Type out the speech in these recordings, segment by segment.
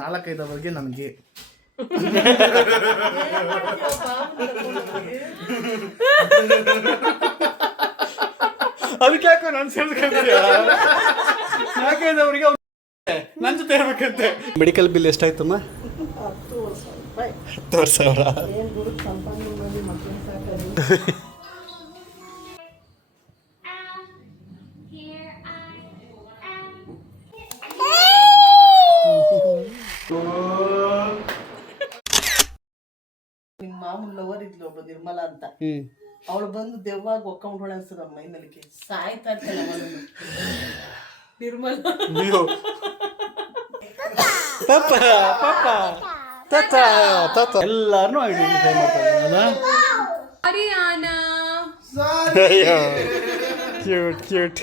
4-5 ನನಗೆ ಅದಕ್ಕೆ ಯಾಕೋ ನಾನು ಸೇರ್ಸ್ಕೊಂತೀಯ 4-5 ಅವರಿಗೆ ನನ್ನ ಜೊತೆ ಇರ್ಬೇಕಂತೆ. Medical bill ಎಷ್ಟಾಯ್ತಮ್ಮ? 10,000. ನಿಮ್ಮ ಮಾಮೂಲ್ ಲವರ್ ಇದ್ಲು ಒಬ್ಳು ನಿರ್ಮಲಾ ಅಂತ, ಅವಳು ಬಂದು ದೆವ್ವಾಗ ಒಕ್ಕೊಂಡ್ವಳೆ ಅನ್ಸದ ಮೈನಲ್ಲಿಗೆ ಸಾಯ್ತಾ ಇರ್ತಾಳೆ ನಿರ್ಮಲಾ. ಎಲ್ಲಾರನು ಐಡೆಂಟಿಫೈ ಮಾಡ್ತಾರೆ. ಕ್ಯೂಟ್.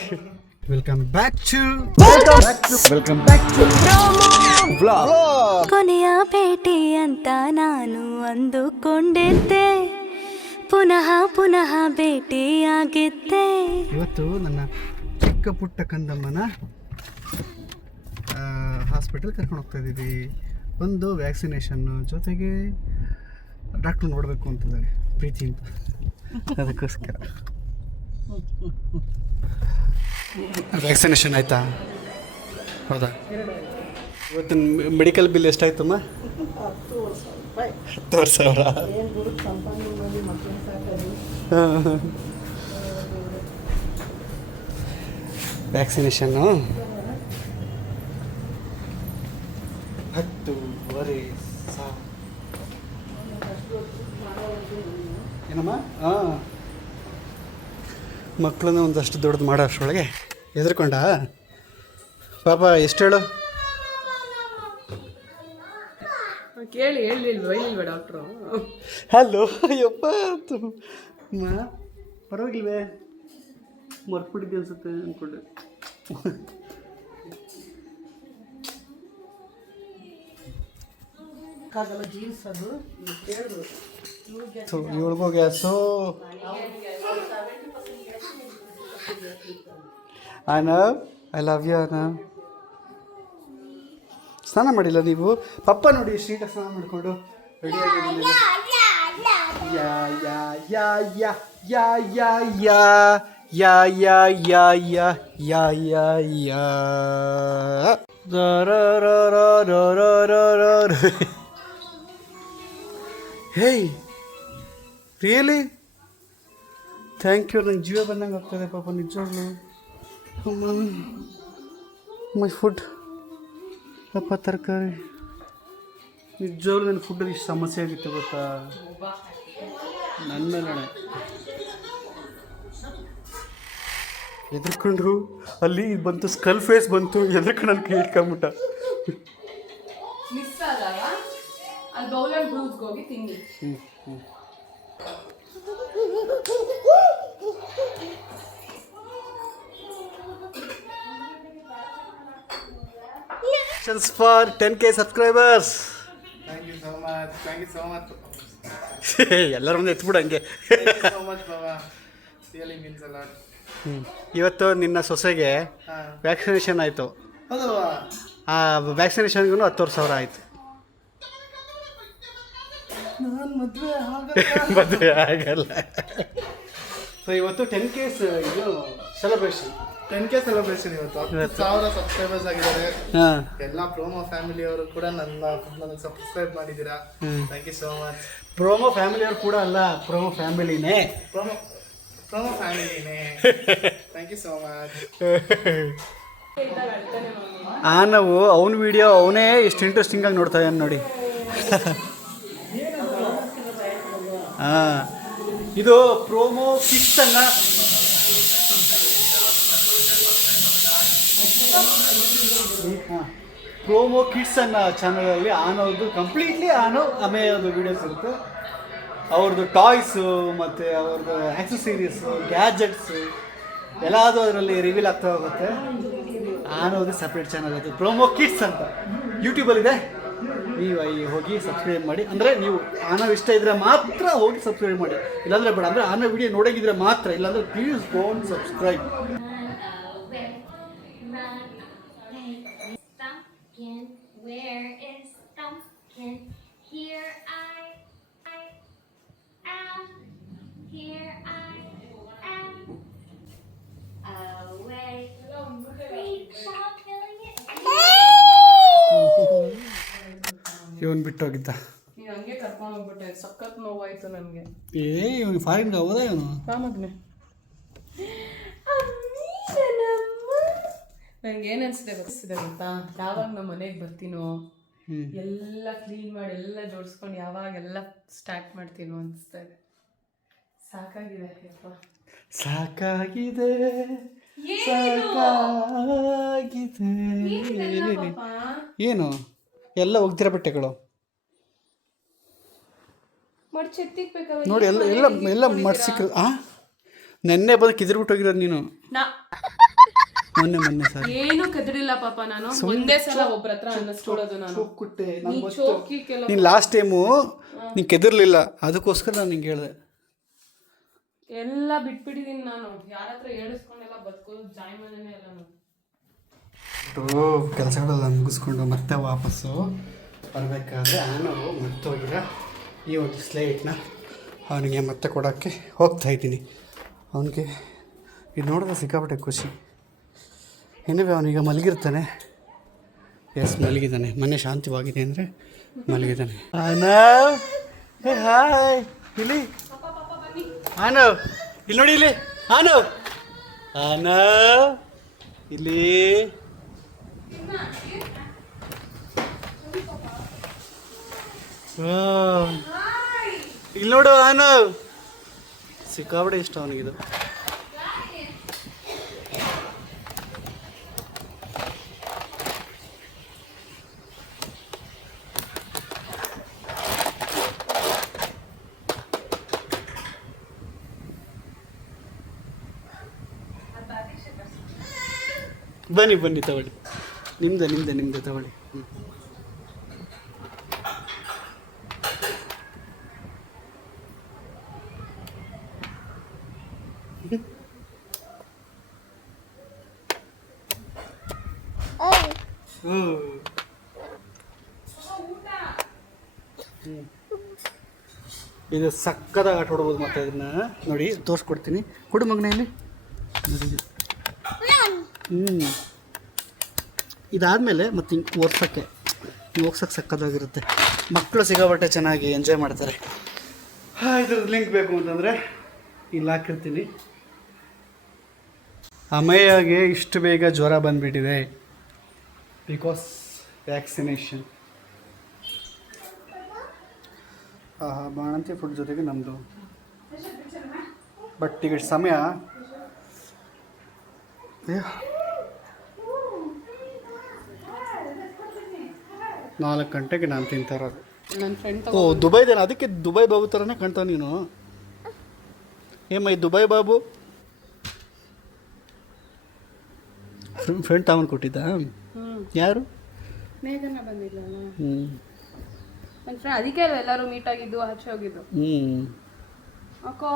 ವೆಲ್ಕಮ್ ಬ್ಯಾಕ್ ಟು ಕೊನೆಯ ಭೇಟಿ ಅಂತ ನಾನು ಅಂದುಕೊಂಡಿದ್ದೆ, ಪುನಃ ಪುನಃ ಭೇಟಿಯಾಗಿದ್ದೆ. ಇವತ್ತು ನನ್ನ ಚಿಕ್ಕ ಪುಟ್ಟ ಕಂದಮ್ಮನ ಹಾಸ್ಪಿಟಲ್ ಕರ್ಕೊಂಡು ಹೋಗ್ತಾ ಇದ್ದೀವಿ. ಒಂದು ವ್ಯಾಕ್ಸಿನೇಷನ್ನು ಜೊತೆಗೆ ಡಾಕ್ಟ್ರು ನೋಡಬೇಕು ಅಂತಿದ್ದಾರೆ ಪ್ರೀತಿಯಿಂದ, ಅದಕ್ಕೋಸ್ಕರ. ವ್ಯಾಕ್ಸಿನೇಷನ್ ಆಯಿತಾ? ಹೌದಾ? ಇವತ್ತಿನ ಮೆಡಿಕಲ್ ಬಿಲ್ ಎಷ್ಟಾಯ್ತಮ್ಮ? 10,000. ವ್ಯಾಕ್ಸಿನೇಷನ್ನು 10,000. ಏನಮ್ಮ? ಹಾಂ, ಮಕ್ಕಳನ್ನ ಒಂದಷ್ಟು ದೊಡ್ಡದು ಮಾಡೋ ಅಷ್ಟರೊಳಗೆ ಹೆದರ್ಕೊಂಡ ಪಾಪ. ಎಷ್ಟು ಹೇಳು? ಕೇಳಿ ಹೇಳಿಲ್ವಾ ಡಾಕ್ಟ್ರು? ಹಲೋ, ಅಯ್ಯಪ್ಪ ಪರವಾಗಿಲ್ವೇ? ಮರ್ಬಿಟ್ಟಿದ್ದೆ ಅನ್ಸುತ್ತೆ ಅಂದ್ಕೊಂಡೆ. ಜೀನ್ಸ್ ಅದು ಇವ್ರಿಗೂ gas. Anav, I love you Anav. ಸ್ನಾನ ಮಾಡಿಲ್ಲ ನೀವು? ಪಪ್ಪ ನೋಡಿ ಸ್ಟ್ರೀಟಾಗಿ ಸ್ನಾನ ಮಾಡಿಕೊಂಡು ರೆಡಿಯಾಗಿ. Hey, really thank you. ನಂಗೆ ಜೀವ ಬಂದಂಗೆ ಆಗ್ತದೆ ಪಾಪ, ನಿಜವಾಗ್ಲು. ಮೈ ಫುಡ್ ಪಾಪ, ತರಕಾರಿ. ನಿಜವಾಗ್ಲು ನನ್ನ ಫುಡ್ಡಲ್ಲಿ ಇಷ್ಟು ಸಮಸ್ಯೆ ಆಗಿತ್ತು ಗೊತ್ತಾ? ನನ್ನ ಮೇಲೆ ಎದ್ರಕೊಂಡು ಅಲ್ಲಿ ಬಂತು, ಸ್ಕಲ್ ಫೇಸ್ ಬಂತು, ಎದ್ರಕೊಂಡು ನನ್ನ ಕೈ ಇಟ್ಕೊಂಬಿಟ್ಟ. ಮಿಸ್ ಆದಾಗ ಅಲ್ಲಿ ಬೌಲರ್ ಬ್ರೂಸ್ಗೆ ಹೋಗಿ ತಿನ್ನಿ. For 10K subscribers. Thank you so much. ಎಲ್ಲರೂ ಒಂದು ಎತ್ಬಿಡು ಹಂಗೆ. So much Baba. Really means a lot. ಇವತ್ತು ನಿನ್ನ ಸೊಸೆಗೆ ವ್ಯಾಕ್ಸಿನೇಷನ್ ಆಯಿತು. ಹೌದಲ್ವಾ? ಆ ವ್ಯಾಕ್ಸಿನೇಷನ್ಗೂ 10,000 ಆಯಿತು. ನಾನು ಮದುವೆ ಆಗಲ್ಲ. ಸೊ ಇವತ್ತು 10K ಇದು ಸೆಲೆಬ್ರೇಷನ್. 10K ಸೆಲೆಬ್ರೇಷನ್ ಇವತ್ತು. 10,000 ಸಬ್ಸ್ಕ್ರೈಬರ್ಸ್ ಆಗಿದ್ದಾರೆ. ಎಲ್ಲ ಪ್ರೋಮೋ ಫ್ಯಾಮಿಲಿ ಅವರು ಕೂಡ ನನಗೆ ಸಬ್ಸ್ಕ್ರೈಬ್ ಮಾಡಿದ್ದೀರಾ. Thank you so much. Promo family ಅವರು ಕೂಡ ಅಲ್ಲ, ಪ್ರೋಮೋ ಫ್ಯಾಮಿಲಿನೇ. ಪ್ರೋಮೋ ಫ್ಯಾಮಿಲಿನೇ. Thank you so much. ನಾವು ಅವನ ವಿಡಿಯೋ ಅವನೇ ಎಷ್ಟು ಇಂಟ್ರೆಸ್ಟಿಂಗಾಗಿ ನೋಡ್ತಾ ಇದ್ದಾನೆ ನೋಡಿ. ಇದು ಪ್ರೋಮೋ ಕಿಟ್ಸನ್ನು ಪ್ರೋಮೋ ಕಿಡ್ಸ್ ಅನ್ನೋ ಚಾನಲಲ್ಲಿ ಆನವ್ರದ್ದು ಕಂಪ್ಲೀಟ್ಲಿ ಅಮೇಯವ್ರದ್ದು ವೀಡಿಯೋಸ್ ಇರುತ್ತೆ. ಅವ್ರದ್ದು ಟಾಯ್ಸು ಮತ್ತು ಅವ್ರದ್ದು ಆ್ಯಕ್ಸಸರೀಸು, ಗ್ಯಾಜೆಟ್ಸು ಎಲ್ಲದೂ ಅದರಲ್ಲಿ ರಿವೀಲ್ ಆಗ್ತಾ ಹೋಗುತ್ತೆ. ಆನವ್ರದ್ದು ಸಪ್ರೇಟ್ ಚಾನಲ್ ಅದು, ಪ್ರೋಮೋ ಕಿಡ್ಸ್ ಅಂತ ಯೂಟ್ಯೂಬಲ್ಲಿದೆ. ನೀವು ಹೋಗಿ ಸಬ್ಸ್ಕ್ರೈಬ್ ಮಾಡಿ. ಅಂದರೆ ನೀವು ಆನವ್ ಇಷ್ಟ ಇದ್ದರೆ ಮಾತ್ರ ಹೋಗಿ ಸಬ್ಸ್ಕ್ರೈಬ್ ಮಾಡಿ, ಇಲ್ಲಾಂದರೆ ಬೇಡ. ಅಂದರೆ ಆನವ್ ವಿಡಿಯೋ ನೋಡೋಗಿದ್ರೆ ಮಾತ್ರ, ಇಲ್ಲಾಂದರೆ please don't subscribe. Where is ಇವನು ಬಿಟ್ಟೋಗಿದ್ದ. ನೀನು ಹಂಗೆ ಕರ್ಕೊಂಡು ಹೋಗ್ಬಿಟ್ಟೆ, ಸಖತ್ ನೋವಾಯ್ತು ನನಗೆ. ಇವನು ಫಾರಿನ್ಗೆ ಹೋದ ಇವನು. ರಾಮಗ್ನೆ ನನಗೆ ಏನು ಅನಿಸಿದೆ ಗೊತ್ತಾ, ಯಾವಾಗ ನಮ್ಮ ಮನೆಗೆ ಬರ್ತೀನೋ ಎಲ್ಲ ಕ್ಲೀನ್ ಮಾಡಿ ಎಲ್ಲ ಜೋಡಿಸ್ಕೊಂಡು ಯಾವಾಗೆಲ್ಲ ಸ್ಟಾರ್ಟ್ ಮಾಡ್ತೀನೋ ಅನಿಸ್ತಾ ಇದೆ. ಸಾಕಾಗಿದೆ ಯಪ್ಪ, ಸಾಕಾಗಿದೆ ಏನು ಎಲ್ಲ ಒಗ್ದಿರೋ ಬಟ್ಟೆಗಳು ಮಡ್ಚೆತ್ತಿಕ್ಬೇಕಲ್ಲ ನೋಡಿ, ಎಲ್ಲ ಎಲ್ಲ ಎಲ್ಲ ಮಡ್ಸಿಕ್. ನೆನ್ನೆ ಬಂದು ಕಿದ್ರಿಬಿಟ್ಟು ಹೋಗಿರೋದು ನೀನು. ಮೊನ್ನೆ ಸರ್ ಏನು ಕದರಿಲ್ಲ ಪಾಪ, ನಾನು ಒಂದೇ ಸಲ ಒಬ್ರ ಹತ್ರ ಅನ್ನಿಸ್ಕೊಳ್ಳೋದು. ನಾನು ನೀನು ಲಾಸ್ಟ್ ಟೈಮು ನೀನು ಕೆದರ್ಲಿಲ್ಲ, ಅದಕ್ಕೋಸ್ಕರ ನಾನು ನಿಂಗೆ ಹೇಳಿದೆ. ಎಲ್ಲ ಬಿಟ್ಬಿಟ್ಟಿದ್ದೀನಿ ನಾನು, ಯಾರ ಹತ್ರ ಹೇಳಿಸ್ಕೊಂಡೆಲ್ಲ ಬದುಕೋದು ಜಾಯ್ಮನೇ ಎಲ್ಲ ನಾನು. ಕೆಲಸಗಳೆಲ್ಲ ಮುಗಿಸ್ಕೊಂಡು ಮತ್ತೆ ವಾಪಸ್ಸು ಬರಬೇಕಾದ್ರೆ ನಾವು ಮತ್ತೆ ಹೋಗಿರ ಈ ಒಂದು ಸ್ಲೇಟ್ನ ಅವನಿಗೆ ಮತ್ತೆ ಕೊಡೋಕ್ಕೆ ಹೋಗ್ತಾಯಿದ್ದೀನಿ. ಅವನಿಗೆ ಇದು ನೋಡಿದ್ರೆ ಸಿಕ್ಕಾಪಟ್ಟೆ ಖುಷಿ. ಏನಿವೆ ಅವನೀಗ ಮಲಗಿರ್ತಾನೆ. ಎಸ್ ಮಲಗಿದ್ದಾನೆ. ಮನೆ ಶಾಂತಿವಾಗಿದೆ ಅಂದರೆ ಮಲಗಿದ್ದಾನೆ. ಹಾಯ್ ಇಲ್ಲಿ ಆನವ್, ಇಲ್ಲಿ ನೋಡಿ, ಇಲ್ಲಿ ಆನವ್, ಆನವ್ ಇಲ್ಲಿ. ಇಲ್ಲಿ ನೋಡು ಆನವ್, ಸಿಕ್ಕಾಪಟ್ಟೆ ಇಷ್ಟ ಅವನಿಗಿದು. ಬನ್ನಿ ಬನ್ನಿ ತಗೊಳ್ಳಿ, ನಿಮ್ದೆ ತಗೊಳ್ಳಿ. ಇದು ಸಕ್ಕದಾಗ ಆಟ ಆಡ್ಬೋದು. ಮತ್ತೆ ಇದನ್ನ ನೋಡಿ ತೋರಿಸ್ಕೊಡ್ತೀನಿ. ಕೊಡು ಮಗನ ಇಲ್ಲಿ. ಇದಾದಮೇಲೆ ಮತ್ತೆ ಹಿಂಗೆ ಓಡ್ಸೋಕ್ಕೆ ಸಕ್ಕದಾಗಿರುತ್ತೆ. ಮಕ್ಕಳು ಸಿಗಾಬಟ್ಟೆ ಚೆನ್ನಾಗಿ ಎಂಜಾಯ್ ಮಾಡ್ತಾರೆ. ಇದ್ರದ್ದು ಲಿಂಕ್ ಬೇಕು ಅಂತಂದರೆ ಇಲ್ಲಿ ಹಾಕಿರ್ತೀನಿ. ಅಮೇಯಾಗೆ ಇಷ್ಟು ಬೇಗ ಜ್ವರ ಬಂದುಬಿಟ್ಟಿದೆ ಬಿಕಾಸ್ ವ್ಯಾಕ್ಸಿನೇಷನ್. ಬಾಣಂತಿ ಫುಡ್ ಜೊತೆಗೆ ನಮ್ಮದು. ಬಟ್ ಈಗ ಸಮಯ 4 ಗಂಟೆಗೆ ನಾನು ತಿಂತಾ ಇರೋದು. ನನ್ನ ಫ್ರೆಂಡ್ ದುಬೈದೇನ? ಅದಕ್ಕೆ ದುಬೈ ಬಾಬು ಥರನೇ ಕಾಣ್ತಾವ ನೀನು. ಏಮ್ಮ ಈ ದುಬೈ ಬಾಬು ಫ್ರೆಂಡ್ ತಗೊಂಡು ಕೊಟ್ಟಿದ್ದ? ಯಾರು? ಮೇಘನ ಬಂದಿಲ್ಲ. ನನ್ನ ಫ್ರೆಂಡ್ ಅದಕ್ಕೆ ಅಲ್ಲ ಎಲ್ಲರೂ ಮೀಟ್ ಆಗಿದ್ದು, ಆಚೆ ಹೋಗಿದ್ದು. ಅಕ್ಕೋ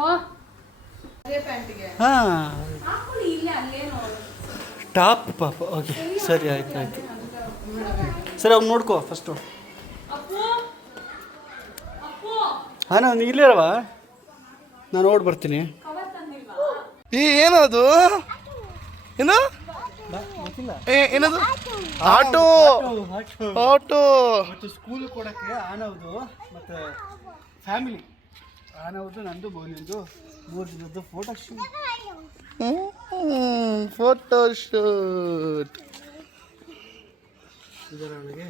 ಅದೇ ಪ್ಯಾಂಟಿಗೆ ಹಾಕೊಳ್ಳಿ, ಇಲ್ಲೇ ಅಲ್ಲೇನು ಟಾಪ್ ಪಾಪ. ಓಕೆ ಸರಿ, ಆಯ್ತು ಸರಿ. ಅವ್ನು ನೋಡ್ಕೋ ಫಸ್ಟು. ನಾನು ಇಲ್ಲೇ ಇರವ, ನಾನು ಓಡಿ ಬರ್ತೀನಿ. ಏನದು? ಏನು ಏನದು? ಆಟೋ ಮತ್ತು ಸ್ಕೂಲ್ ಕೊಡೋಕ್ಕೆ ಆನವ್ದು ಮತ್ತು ಫ್ಯಾಮಿಲಿ, ಆನವ್ದು ನಂದು ಬೋನಿಂದು 3 ದಿನದ್ದು ಫೋಟೋ ಶೂಟ್. ಇದರೊಳಗೆ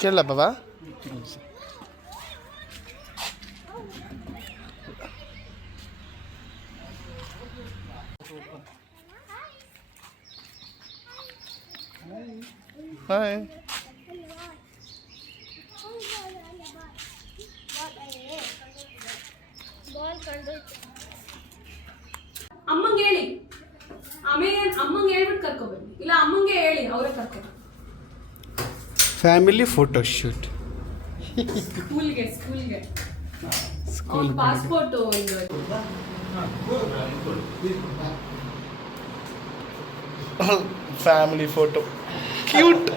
ಕೇಳಲ್ಲ ಬಾಬಾ. ಹಾಯ್. ಅಮ್ಮಂಗೆ ಹೇಳಿ, ಆಮೇಲೆ ಅಮ್ಮಂಗೆ ಹೇಳ್ಬಿಟ್ಟು ಕರ್ಕೊಬನ್ನಿ, ಇಲ್ಲ ಅಮ್ಮಂಗೆ ಹೇಳಿ ಅವರೇ ಕರ್ಕೊಬನ್ನಿ. ಫ್ಯಾಮಿಲಿ ಫೋಟೋ ಶೂಟ್ ಸ್ಕೂಲ್ಗೆ ಪಾಸ್ಪೋರ್ಟು ಇದು. Family photo cute.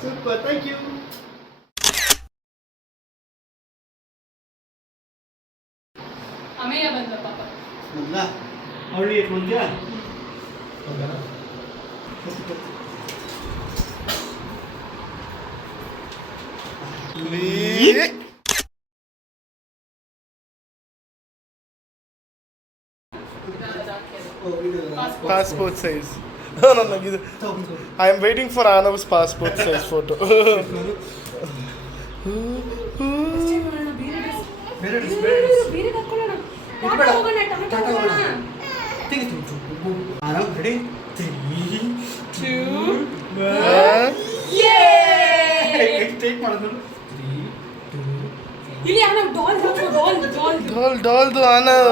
Super, thank you. Ameya ಬಂದ ಪಾಪ. ಅವಳಿ ಮುಂದ್ಯಾ passport size. No, I am waiting for Anav's passport size photo. Ready take ಮಾಡೋದು ಇಲ್ಲಿ Anav doll Doll, Anav.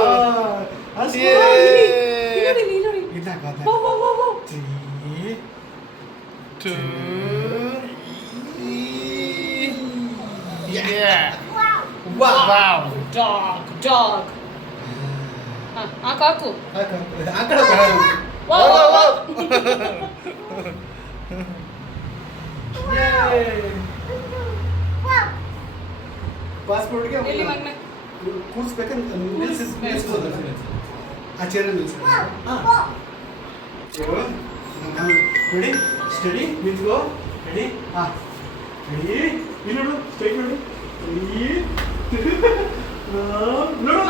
Wow. Dog. ಕಾಕು. ಪಾಸ್ಪೋರ್ಟ್ಗೆ ಎಲ್ಲಿ ಮಗ್ನ? ಕೂರಿಸ್ಬೇಕಂತ ನಿಲ್ಸ್ಬೋದು ಆ ಚೇರಲ್ಲಿ ನಿಲ್ಸ್ಬೋದು. ರೆಡಿ ಸ್ಟಡಿ ನಿಂತ್ಕೋ. ರೆಡಿ ಹಾಂ ರೆಡಿ ಇಲ್ಲಿ ನೋಡು ಸ್ಟ್ರೈಟ್ ನೋಡು. ನೋಡು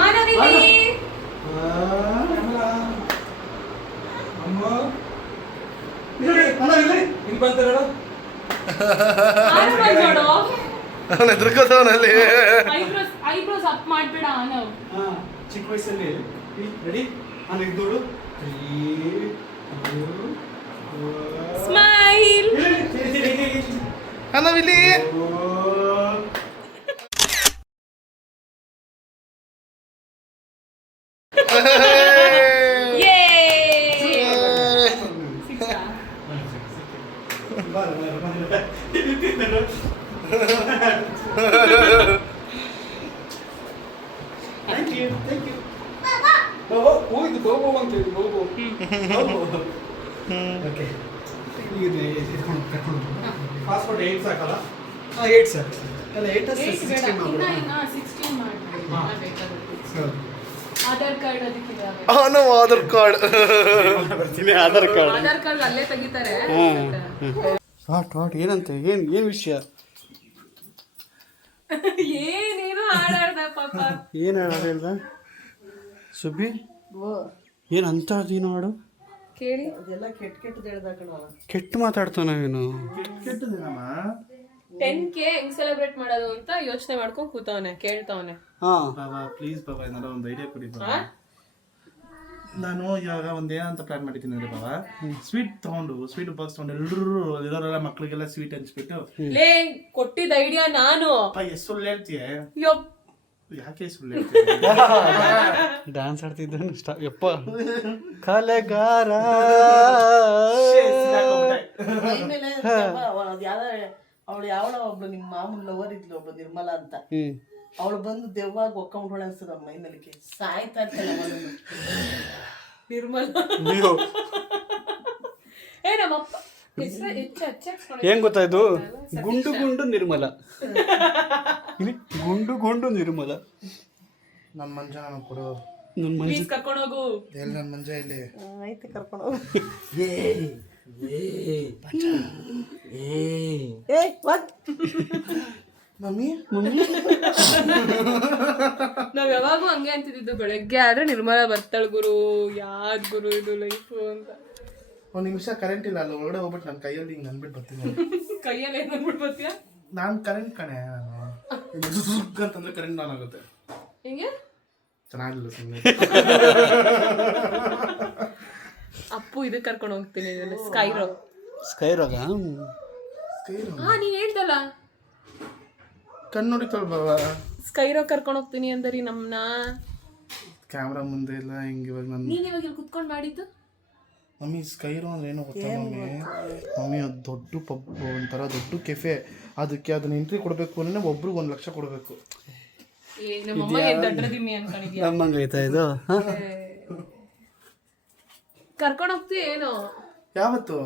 ಅಮ್ಮ ಇಲ್ಲಿ ಬಂತ ನೋಡು. ಅವನು ಎದುರ್ಕೋತವನಲ್ಲಿ. ಐಬ್ರೋಸ್ ಅಪ್ ಮಾಡ್ಬೇಡ ಆನವ್. ಚಿಕ್ಕ ವಯಸ್ಸಲ್ಲಿ ರೆಡಿ ನಾನು ಇದ್ದೋಡು. ಸ್ಮೈಲ್. Anav ಇಲ್ಲಿ. ಥ್ಯಾಂಕ್ ಯು ಹೋಯ್ತು ಬೋಬೋ ಅಂತ ಹೇಳಿ ಬೋಬೋ. ಓಕೆ ಕರ್ಕೊಂಡು ಪಾಸ್ಪೋರ್ಟ್ 8 ಸಾಕಲ್ಲ? 8 ಸರ್ ಅಲ್ಲ 8 16 ಆಧಾರ್ ಕಾರ್ಡ್ ಅದಕ್ಕಿದೆ. ಆಧಾರ್ ಕಾರ್ಡ್ ಬರ್ತೀನಿ. ಆಧಾರ್ ಕಾರ್ಡ್ ಅಲ್ಲೇ ತೆಗಿತಾರೆ. ವಾಟ್ ಏನಂತೆ ಏನು ವಿಷಯ? ಏನೇನು ಆಡಾಡ್ದ ಪಾಪ. ಏನು ಹೇಳ್ದ ಸುಬ್ಬಿ? ಏನು ಅಂತ ಅದೇನು ಹಾಡು ಕೇಳಿ. ಅದೆಲ್ಲ ಕೆಟ್ಟದ್ದು ಹೇಳ್ದ ಕಣವ. ಕೆಟ್ಟ ಮಾತಾಡ್ತಾನ ಏನು? 10K ಹೆಂಗ್ ಸೆಲೆಬ್ರೇಟ್ ಮಾಡೋದು ಅಂತ ಯೋಚನೆ ಮಾಡ್ಕೊಂಡು ಕೂತವನೆ, ಕೇಳ್ತಾವನೆ. ಪ್ಲೀಸ್ ಬಾಬಾ ಏನಾರ ಒಂದು ಐಡಿಯಾ ಕೊಡಿ ಬಾಬಾ. ನಾನು ಇವಾಗ ಒಂದೇನಂತ ಪ್ಲಾನ್ ಮಾಡಿದ್ದೀನಿ ಅಂದ್ರೆ ಬಾಬಾ, ಸ್ವೀಟ್ ಬಾಕ್ಸ್ ತಗೊಂಡು ಎಲ್ಲರೂ ಮಕ್ಳಿಗೆಲ್ಲ ಸ್ವೀಟ್ ಹಂಚ್ಬಿಟ್ಟು. ಲೇ ಕೊಟ್ಟಿದ್ದ ಐಡಿಯಾ ನಾನು. ಎಷ್ಟು ಸುಳ್ಳು ಹೇಳ್ತೀಯ? ಯಾಕೆ ಸುಳ್ಳು ಡ್ಯಾನ್ಸ್ ಆಡ್ತಿದ್ದಾನು ಯಪ್ಪ ಕಲೆಗಾರ. ಆಮೇಲೆ ಅವಳು ಯಾವಳ ಒಬ್ಳು ನಿಮ್ಮ ಮಾಮೂಲ್ ಲವರ್ ಇದ್ಲು ಒಬ್ಳು ನಿರ್ಮಲಾ ಅಂತ. ಅವಳು ಬಂದು ದೆವ್ವಾಗ ಒಕ್ಕೊಂಡ್ವಳೆ ಅನ್ಸದ ಮೈ ಮೇಲಿಗೆ ಸಾಯ್ತಾ ಇರ್ತಾಳೆ ನಿರ್ಮಲ. ಏ ನಮ್ಮಪ್ಪ ಏನ್ ಗೊತ್ತಾಯ್ತು? ಗುಂಡು ನಿರ್ಮಲ. ಗುಂಡು ನಿರ್ಮಲ. ನನ್ನ ಮಂಜ ನಾನು ಕೊಡು. ನನ್ನ ಮಂಜ ಕರ್ಕೊಂಡೋಗು. ಎಲ್ಲಿ ನನ್ನ ಮಂಜ ಇಲ್ಲಿ ಐತೆ ಕರ್ಕೊಂಡು ಮಮ್ಮಿ ನಾವ್ ಯಾವಾಗೂ ಹಂಗೆ ಅಂತಿದ್ದು, ಬೆಳಗ್ಗೆ ಆದ್ರೆ ನಿರ್ಮಲಾ ಬರ್ತಾಳ ಗುರು, ಯಾದ್ ಗುರು ಇದು ಲೈಫ್ ಅಂತ. ಒಂದ್ ನಿಮಿಷ ಕರೆಂಟ್ ಇಲ್ಲ ಅಲ್ಲ, ಹೊರಗಡೆ ಹೋಗ್ಬಿಟ್ಟು ನನ್ನ ಕೈಯಲ್ಲಿ ಹಿಂಗೆ ಅನ್ಬಿಟ್ಟು ಬರ್ತೀನಿ. ಕೈಯಲ್ಲಿ ಏನ್ ಅನ್ಬಿಟ್ಟು ಬರ್ತೀಯ? ನಾನು ಕರೆಂಟ್ ಕಣೆ, ಅಂತಂದ್ರೆ ಕರೆಂಟ್ ಆನ್ ಆಗುತ್ತೆ. ಹಿಂಗೆ ಚೆನ್ನಾಗಿಲ್ಲ ಸುಮ್ಮನೆ. ಅಪ್ಪು ಇದಕ್ಕೆ ಕರ್ಕೊಂಡು ಹೋಗ್ತೀನಿ, ಸ್ಕೈರೋಗ. ಹಾ ನೀನ್ ಹೇಳ್ದಲ್ಲ ಕಣ್ಣು ನೋಡಿತಲ್ ಬಾಬಾ, ಸ್ಕೈರೋಗ್ ಕರ್ಕೊಂಡು ಹೋಗ್ತೀನಿ ಅಂದರಿ ನಮ್ಮನ್ನ. ಕ್ಯಾಮ್ರಾ ಮುಂದೆ ಇಲ್ಲ ಹಿಂಗೆ. ಇವಾಗ ನಾನು ನೀನ್ ಇವಾಗ ಇಲ್ಲಿ ಕುತ್ಕೊಂಡು ಮಾಡಿದ್ದು ಮಮ್ಮಿ ಸ್ಕೈರೋ ಅಂದ್ರೆ ಏನೋ ಗೊತ್ತಾ ಮಮ್ಮಿ? ಮಮ್ಮಿ ಅದು ದೊಡ್ಡ ಪಬ್, ಒಂಥರ ದೊಡ್ಡ ಕೆಫೆ. ಅದಕ್ಕೆ ಅದನ್ನ ಎಂಟ್ರಿ ಕೊಡಬೇಕು ಅಂದ್ರೆ ಒಬ್ರಿಗೆ 1 ಲಕ್ಷ ಕೊಡಬೇಕು. ನಮ್ಮಂಗೈತಾ ಇದು? ಕರ್ಕೊಂಡು ಹೋಗ್ತೀವಿ ಏನೋ ಯಾವತ್ತು?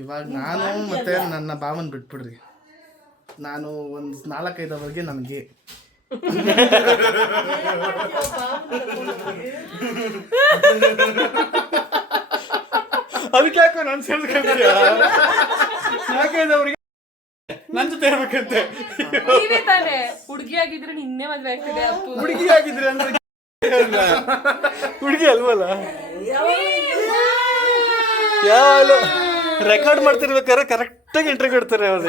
ಇವಾಗ ನಾನು ಮತ್ತೆ ನನ್ನ ಭಾವನ್ ಬಿಟ್ಬಿಡ್ರಿ. ನಾನು ಒಂದು 4-5 ಅವರ್ಗೆ ನನಗೆ ಅದಕ್ಕೆ ಯಾಕೋ ನಾನು ಸೇರ್ಸ್ಕೊಂತೀಯ? 4-5 ನನ್ನ ಜೊತೆ ಇರ್ಬೇಕಂತೆ. ನೀವೇ ತಾನೆ ಹುಡುಗಿ ಆಗಿದ್ರೆ ನಿನ್ನೆ ಮದ್ವೆ ಆಗ್ತಿದೆ ಅಪ್ಪು. ಹುಡುಗಿ ಆಗಿದ್ರೆ ಅಂದ್ರೆ ಹುಡುಗಿ ಅಲ್ವಲ್ಲ? ಯಾವಾಗಲೂ ರೆಕಾರ್ಡ್ ಮಾಡ್ತಿರ್ಬೇಕಾದ್ರೆ ಕರೆಕ್ಟಾಗಿ ಎಂಟ್ರಿ ಕೊಡ್ತಾರೆ ಅವ್ರು.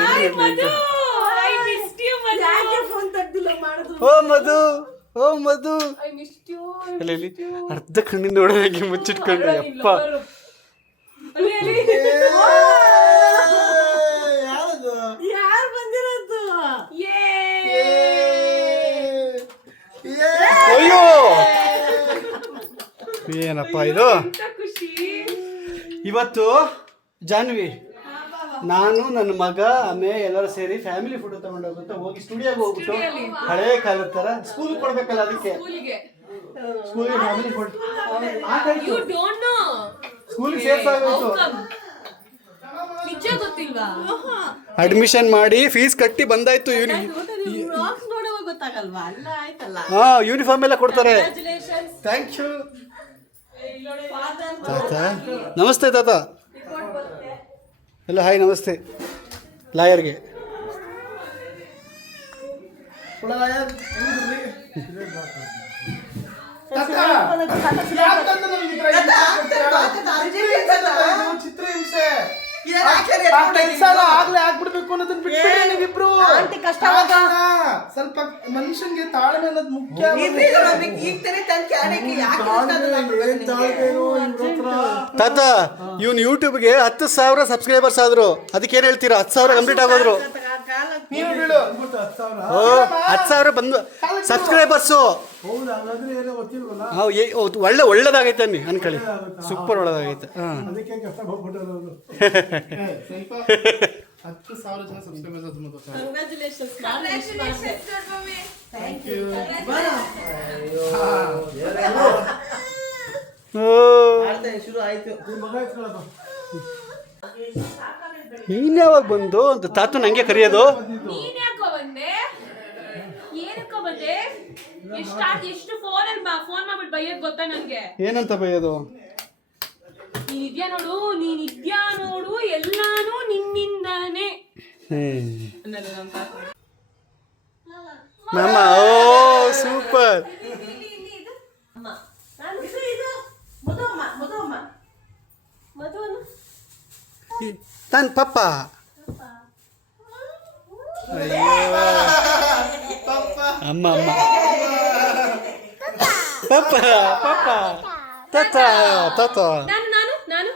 ಓ ಮಧು, ಓ ಮಧು ಅಲ್ಲಿ ಅರ್ಧ ಕಣ್ಣಿಂದ ನೋಡೋದಾಗಿ ಮುಚ್ಚಿಟ್ಕೊಂಡು ಅಪ್ಪ. ಯಾರು ಬಂದಿರೋದು? ಅಯ್ಯೋ ಏನಪ್ಪ ಇದು? ಇವತ್ತು ಜಾನ್ವಿ, ನಾನು ನನ್ನ ಮಗ ಆಮೇಲೆ ಎಲ್ಲರೂ ಸೇರಿ ಫ್ಯಾಮಿಲಿ ಫೋಟೋ ತಗೊಂಡೋಗುತ್ತೆ. ಹೋಗಿ ಸ್ಟುಡಿಯೋಗೆ ಹೋಗ್ಬಿಟ್ಟು ಹಳೇ ಕಾಲದ ಥರ ಸ್ಕೂಲ್ ಕೊಡ್ಬೇಕಲ್ಲ, ಅದಕ್ಕೆ ಸ್ಕೂಲಿಗೆ ಫ್ಯಾಮಿಲಿ ಫೋಟೋ ಸ್ಕೂಲಿಗೆ ಸೇರ್ಸಾಗೋಯ್ತು. ಅಡ್ಮಿಷನ್ ಮಾಡಿ ಫೀಸ್ ಕಟ್ಟಿ ಬಂದಾಯ್ತು. ಗೊತ್ತಾಗಲ್ವಾ? ಅಲ್ಲ ಆಯ್ತಲ್ಲ. ಹಾ, ಯೂನಿಫಾರ್ಮ್ ಎಲ್ಲ ಕೊಡ್ತಾರೆ. ಥ್ಯಾಂಕ್ ಯು ತಾತ. ನಮಸ್ತೆ ತಾತ. ಎಲ್ಲ ಹಾಯ್, ನಮಸ್ತೆ ಲಾಯರ್ಗೆ. ಚಿತ್ರಹಿಂಸೆ ಆಗ್ಲೇ ಆಗ್ಬಿಡ್ಬೇಕು ಅನ್ನೋದನ್ನ ಬಿಟ್ಬಿಡ್ರಿ ನೀವಿಬ್ರು. ಸ್ವಲ್ಪ ಮನುಷ್ಯನ್ಗೆ ತಾಳ್ಮೆ ಅನ್ನೋದು ಮುಖ್ಯ. ತಾತ, ಇವ್ನು ಯೂಟ್ಯೂಬ್ಗೆ 10,000 ಸಬ್ಸ್ಕ್ರೈಬರ್ಸ್ ಆದ್ರು. ಅದಕ್ಕೆ ಏನ್ ಹೇಳ್ತೀರಾ? 10,000 ಕಂಪ್ಲೀಟ್ ಆಗೋದ್ರು. ಓ 10,000 ಬಂದು ಸಬ್ಸ್ಕ್ರೈಬರ್ಸು. ಒಳ್ಳೇದಾಗೈತೆ ಅನ್ನಿ ಅನ್ಕೊಳ್ಳಿ. ಸೂಪರ್ ಒಳ್ಳೇದಾಗೈತೆ. ಹಾಂ, 10,000 ಜನ ಸಬ್ಸ್ಕ್ರೈಬರ್ಸ್ ಆದ್ರು. ನೀನ್ ಯಾವಾಗ ಬಂದು ಅಂತ ತಾತು ನಂಗೆ ಕರೆಯೋದು? ಏನಂತ ಬೈಯೋದು? ನೀನಿದ್ಯಾ ನೋಡು ಎಲ್ಲಾನು ನಿನ್ನಿಂದಾನೆ. ಮಾಮ, ಓ ಸೂಪರ್. ತನ್ ಪಪ್ಪ. ಅಮ್ಮ ಅಮ್ಮ ಪಪ್ಪ ಪಪ್ಪ ತಾತ ತಾತ. ನಾನು ನಾನು ನಾನು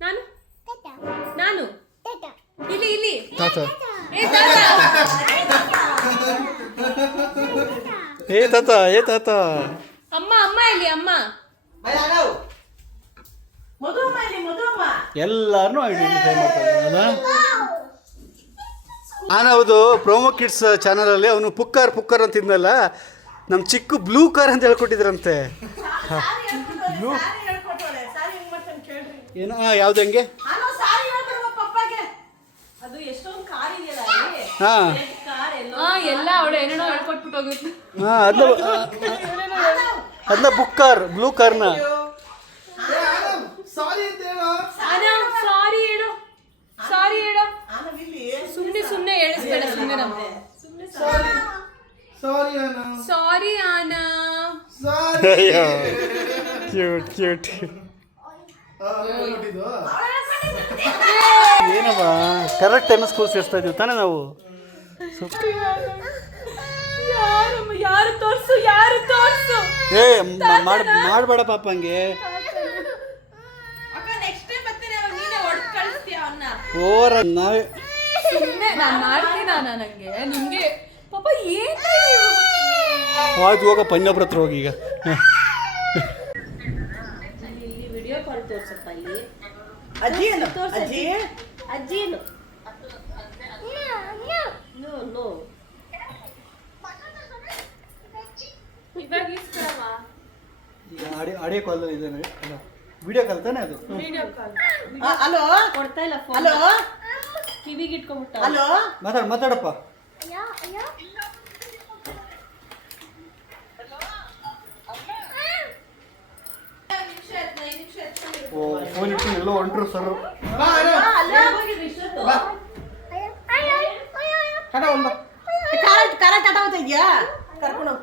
ನಾನು ನಾನು ಇಲ್ಲಿ ಇಲ್ಲಿ ತಾತ. ಏ ತಾತ ಏ ತಾತ, ಏ ತಾತ. ಅಮ್ಮ ಅಮ್ಮ ಇಲ್ಲಿ ಅಮ್ಮ. ಎಲ್ಲಾರನ್ನೂ ಐಡೆಂಟಿಫೈ ಮಾಡ್ತಾರೆ. ಹೌದು, ಪ್ರೋಮೋ ಕಿಡ್ಸ್ ಚಾನಲಲ್ಲಿ ಅವನು ಪುಕ್ಕರ್ ಪುಕ್ಕರ್ ಅಂತಿದ್ನಲ್ಲ, ನಮ್ಮ ಚಿಕ್ಕ ಬ್ಲೂ ಕಾರ್ ಅಂತ ಹೇಳ್ಕೊಟ್ಟಿದ್ರಂತೆ. ಏನೋ ಯಾವ್ದು ಹೆಂಗೆ? ಹಾಂ ಎಲ್ಲ ಅವಳು ಏನೇನೋ ಹೇಳ್ಕೊಟ್ಬಿಟ್ಟು ಹೋಗಿತ್ತು. ಹಾಂ, ಅದನ್ನ ಬುಕ್ಕಾರ್, ಬ್ಲೂ ಕಾರ್ನ. ಸಾರಿ ಹೇಳು, ಸಾರಿ ಹೇಳು. ಸುಮ್ಮನೆ ಸುಮ್ಮನೆ ಹೇಳಿಸ್ಬೇಡ. ಸುಮ್ಮನೆ ನಮ್ಗೆ ಸಾರಿ ಆನಾ. Cute cute. ಏನವ ಕರೆಕ್ಟ್ ಟೈಮ್ ಸ್ಕೂಲ್ ಸೇರಿಸ್ತಾ ಇದೀವಿ ತಾನೇ ನಾವು? ಯಾರು ತೋರ್ಸು, ಯಾರು ತೋರ್ಸು. ಏ ಮಾಡಬೇಡ ಪಾಪ ಹಂಗೆ. ಓರ ನಾವೇ ಸುಮ್ಮನೆ ನಾನು ಮಾಡ್ತೀನ. ನನಗೆ ನಿಮಗೆ ಪಾಪ ಏನು ಆಯ್ತು, ಹೋಗಪ್ಪ ಇನ್ನೊಬ್ರ ಹತ್ರ ಹೋಗಿ. ಈಗ ವಿಡಿಯೋ ಕಾಲ್ ತೋರ್ಸತ್ತ ಅಜ್ಜಿ ಏನು ಅಜ್ಜಿ ಅಜ್ಜಿನು ನೋ ಇವಾಗ ಇಸ್ಕೊಳಮ್ಮ ಈಗ ಆಡಿಯೋ ಕಾಲಲ್ಲಿ ಇದ್ದೇನೆ ಅಲ್ಲ ವಿಡಿಯೋ ಕಾಲ್ ತಾನೇ ಅದು. ವಿಡಿಯೋ ಕಾಲ್ ಹಲೋ ಕೊಡ್ತಾ ಇಲ್ಲ ಫೋನ್ ಹಲೋ ಕಿವಿಗೆ ಇಟ್ಕೊಂಡ್ಬಿಟ್ಟ ಹಲೋ ಮಾತಾಡಪ್ಪ. ಓ ಫೋನ್ ಇಟ್ಕೊಂಡು ಎಲ್ಲೋ ಹೊಂಟ್ರು ಸರ್. ಕಾರ ಟಾಟ ಹೋಗ್ತಾ ಇದೆಯಾ ಕರ್ಕೊಂಡು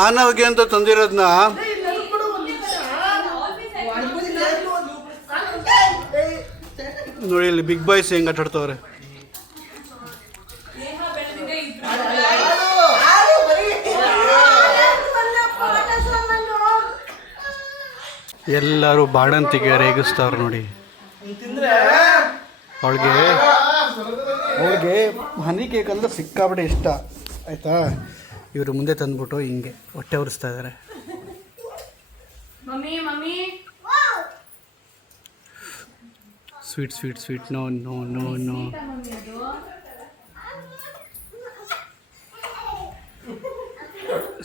ಆನವ್ಗೆ ಅಂತ ತಂದಿರೋದನ್ನ ನೋಡಿ ಇಲ್ಲಿ ಬಿಗ್ ಬಾಯ್ಸ್ ಹೆಂಗ್ ಆಟ ಆಡ್ತವ್ರೆ. ಎಲ್ಲರೂ ಬಾಣಂತಿಗೆ ರೇಗಿಸ್ತಾವ್ರೆ ನೋಡಿ. ಅವಳಿಗೆ ಹನಿ ಕೇಕ್ ಅಂದ್ರೆ ಸಿಕ್ಕಾಬಿಟ್ಟೆ ಇಷ್ಟ ಆಯ್ತಾ. ಇವರು ಮುಂದೆ ತಂದ್ಬಿಟ್ಟು ಹಿಂಗೆ ಹೊಟ್ಟೆ ಉರಿಸ್ತಾ ಇದ್ದಾರೆ. Mummy mummy sweet sweet sweet no no no no. Mummy ಅದು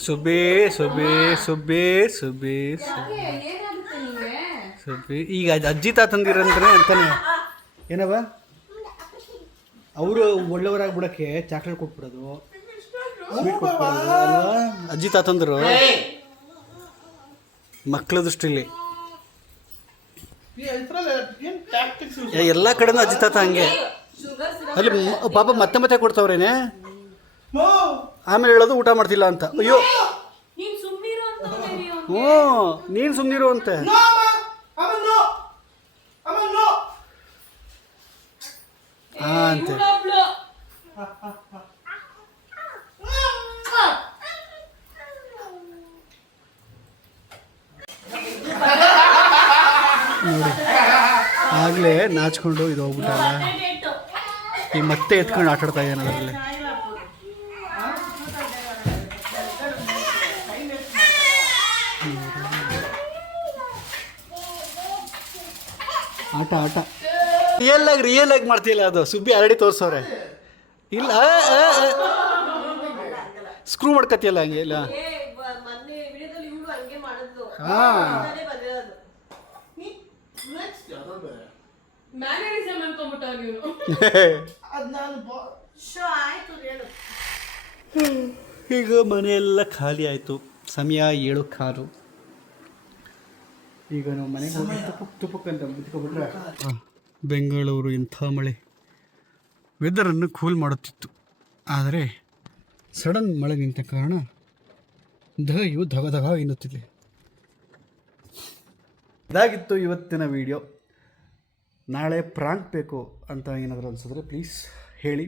ಸುಬ್ಬಿ ಸುಬ್ಬಿ ಸುಬ್ಬಿ ಸುಬ್ಬಿ ಏನಾಗುತ್ತೆ ನಿಂಗೆ ಸುಬ್ಬಿ ಈಗ ಅಜ್ಜಿ ತಾತ ತಂದಿರಂತಾನೆ ಅಂತಾನೆ ಏನವ ಅವರು ಒಳ್ಳೆಯವರಾಗ್ಬಿಡಕ್ಕೆ ಚಾಕ್ಲೇಟ್ ಕೊಟ್ಬಿಡೋದು, ಸ್ವೀಟ್ ಕೊಟ್ಬಿಡೋದು ಅಲ್ವಾ ಅಜ್ಜಿ ತಾತಂದ್ರು ಮಕ್ಕಳ ದೃಷ್ಟಿಲಿ. ಎಲ್ಲ ಕಡೆನೂ ಅಜ್ಜಿ ತಾತ ಹಂಗೆ. ಅಲ್ಲಿ ಪಾಪ ಮತ್ತೆ ಮತ್ತೆ ಕೊಡ್ತಾವ್ರೇನೆ, ಆಮೇಲೆ ಹೇಳೋದು ಊಟ ಮಾಡ್ತಿಲ್ಲ ಅಂತ. ಅಯ್ಯೋ ನೀನ್ ಸುಮ್ಮನಿರು ಅಂತ ಹ್ಞೂ ನೀನು ಸುಮ್ಮನಿರು ಅಂತೆ. ಹಾಂ ಅಂತೆ. ನೋಡಿ ಆಗಲೇ ನಾಚ್ಕೊಂಡು ಇದು ಹೋಗ್ಬಿಟ್ಟಲ್ಲ, ಈಗ ಮತ್ತೆ ಎತ್ಕೊಂಡು ಆಟಾಡ್ತಾ ಇದ್ದಾನೆ ಅದರಲ್ಲಿ. ಆಟ ಆಟ ರಿಯಲ್ ಆಗಿ ಮಾಡ್ತಿಲ್ಲ ಅದು. ಸುಬ್ಬಿ ಆಲ್ರೆಡಿ ತೋರಿಸೋರೆ ಇಲ್ಲ, ಸ್ಕ್ರೂ ಮಾಡ್ಕತಿಯಲ್ಲ ಹಂಗೆ ಇಲ್ಲ. ಮ್ಯಾನರಿಸಮ್ ಅನ್ಕೊಂಡ್ಬಿಟ್ಟ ನೀವು. ಈಗ ಮನೆಯೆಲ್ಲ ಖಾಲಿ ಆಯಿತು. ಸಮಯ 7:15. ಈಗ ನಾವು ಮನೆಗೆ ಹೋಗಿ ತುಪ್ಪಕ್ಕಂತ ಬಿತ್ಕೊಬಿಟ್ರೆ ಬೆಂಗಳೂರು ಇಂಥ ಮಳೆ ವೆದರನ್ನು ಕೂಲ್ ಮಾಡುತ್ತಿತ್ತು. ಆದರೆ ಸಡನ್ ಮಳೆ ನಿಂತ ಕಾರಣ ದಹೆಯು ಧಗ ಧಗ ಎನ್ನುತ್ತಿದೆ. ಇದಾಗಿತ್ತು ಇವತ್ತಿನ ವಿಡಿಯೋ. ನಾಳೆ ಪ್ರಾಂಕ್ ಬೇಕು ಅಂತ ಏನಾದರೂ ಅನಿಸಿದ್ರೆ ಪ್ಲೀಸ್ ಹೇಳಿ.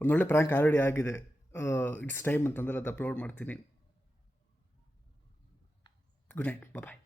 ಒಂದೊಳ್ಳೆ ಪ್ರಾಂಕ್ ಆಲ್ರೆಡಿ ಆಗಿದೆ, ಇಟ್ಸ್ ಟೈಮ್ ಅಂತಂದರೆ ಅದು ಅಪ್ಲೋಡ್ ಮಾಡ್ತೀನಿ. ಗುಡ್ ನೈಟ್, ಬಾಯ್.